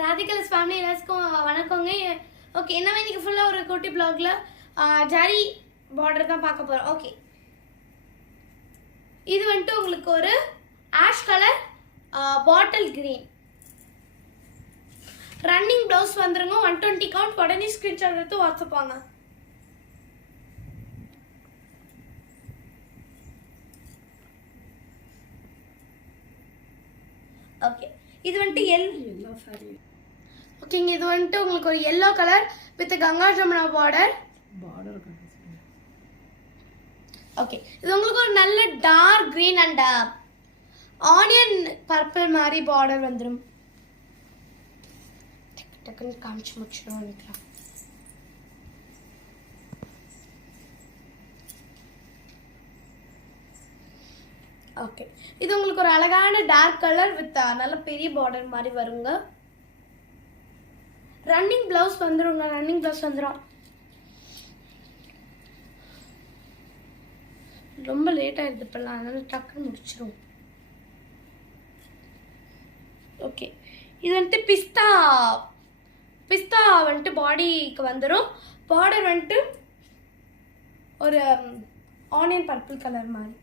ராதிகல்ஸ் family எல்லாருக்கும் வணக்கங்க. Okay, என்ன இன்னைக்கு ஃபுல்லாக ஒரு குட்டி பிளாக்ல ஜரி பார்டர் தான் பார்க்க போகிறோம். ஓகே, இது வந்துட்டு உங்களுக்கு ஒரு ash colour bottle green running blouse வந்துருங்க. 120 கவுண்ட். உடனே ஸ்க்ரீன்ஷாட் எடுத்து வாட்ஸ்அப் வாங்க. ஓகே, இது வந்துட்டு எல்லோ சாரி. ஓகேங்க, இது வந்துட்டு உங்களுக்கு ஒரு yellow colour with Ganga Jamuna border. Okay, இது உங்களுக்கு ஒரு நல்ல dark green and onion purple மாதிரி பார்டர் வந்துடும். டக்குன்னு காமிச்சு முடிச்சிடும் நினைக்கிறேன். ஓகே, இது உங்களுக்கு ஒரு அழகான டார்க் கலர் வித் நல்ல பெரிய பார்டர் மாதிரி வருங்க. ரன்னிங் பிளவுஸ் வந்துருங்க. ரன்னிங் பிளவுஸ் வந்துடும். ரொம்ப லேட் ஆயிடுது இப்பெல்லாம், அதனால டக்குன்னு முடிச்சிடும். ஓகே, இது வந்துட்டு பிஸ்தா வந்துட்டு பாடிக்கு வந்துடும். பார்டர் வந்துட்டு ஒரு ஆனியன் பர்பிள் கலர் மாதிரி.